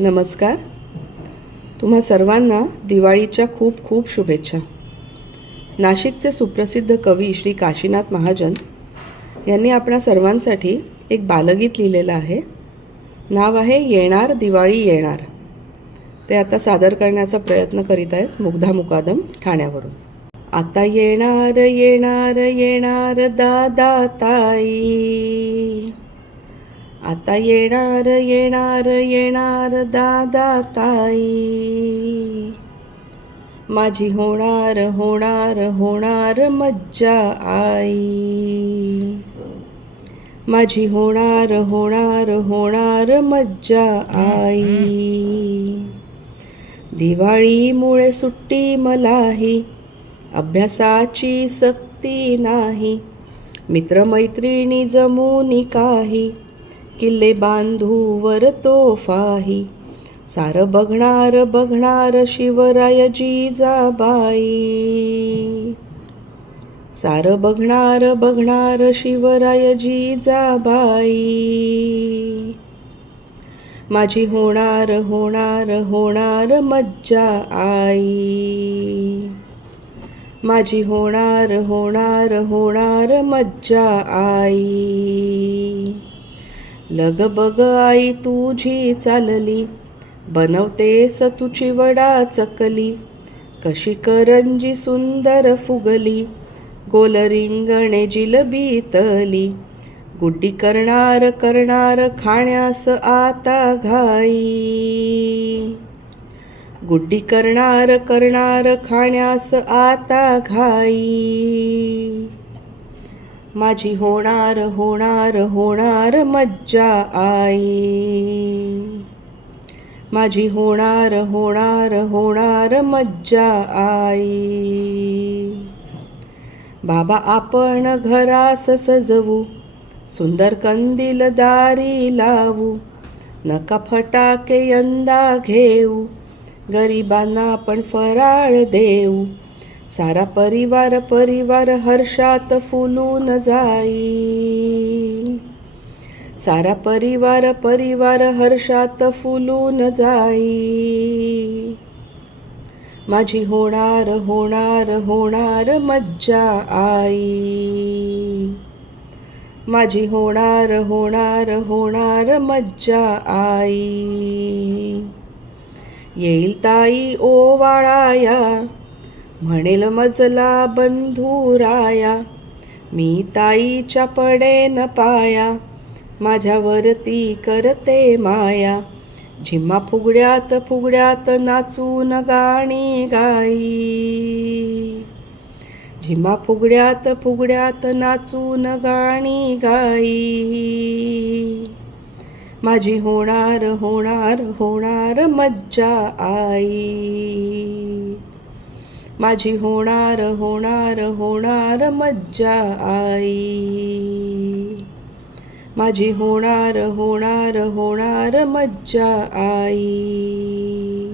नमस्कार. तुम्हा सर्वांना दिवाळीच्या खूप खूप शुभेच्छा. नाशिकचे सुप्रसिद्ध कवी श्री काशीनाथ महाजन यांनी आपणा सर्वांसाठी एक बालगीत लिहिलेलं आहे. नाव आहे येणार दिवाळी येणार. ते आता सादर करण्याचा प्रयत्न करीत आहेत मुग्धा मुकादम ठाण्यावरून. आता येणार येणार येणार दादा ताई. आता येणार येणार येणार दादा ताई. माझी होणार होणार होणार मज्जा आई. माझी होणार होणार होणार मज्जा आई. दिवाळीमुळे सुट्टी मलाही अभ्यासाची सक्ती नाही. मित्रमैत्रिणी जमूनी काही किल्ले बांधूवर तोफाही. सारं बघणार बघणार शिवराय जिजाबाई सारं बघणार बघणार शिवराय जिजाबाई माझी होणार होणार होणार मज्जा आई. माझी होणार होणार होणार मज्जा आई. लगबग आई तुझी चालली. बनवतेस तुझी वडा चकली. कशी करंजी सुंदर फुगली. गोल रिंगणे जिलबी तली. गुड्डी करणार करणार खाण्यास आता घाई. गुड्डी करणार करणार खाण्यास आता घाई. माझी होणार होणार होणार मज्जा आई. माझी होणार होणार होणार मज्जा आई. बाबा आपण घरास सजवू सुंदर कंदील दारी लावू नका फटाके यंदा घेऊ गरिबांना आपण फराळ देऊ सारा परिवार परिवार हर्षात फुलून जाई. सारा परिवार परिवार हर्षात फुलून जाई. माझी होणार होणार होणार मज्जा आई. माझी होणार होणार होणार मज्जा आई. येईल ताई ओवाळाया म्हणेल मजला बंधुराया मी ताईच्या पडेन पाया माझ्यावरती करते माया. झिम्मा फुगड्यात फुगड्यात नाचून गाणी गाई. झिम्मा फुगड्यात फुगड्यात नाचून गाणी गाई. माझी होणार होणार होणार मज्जा आई. माझी होणार होणार होणार मज्जा आई. माझी होणार होणार होणार मज्जा आई.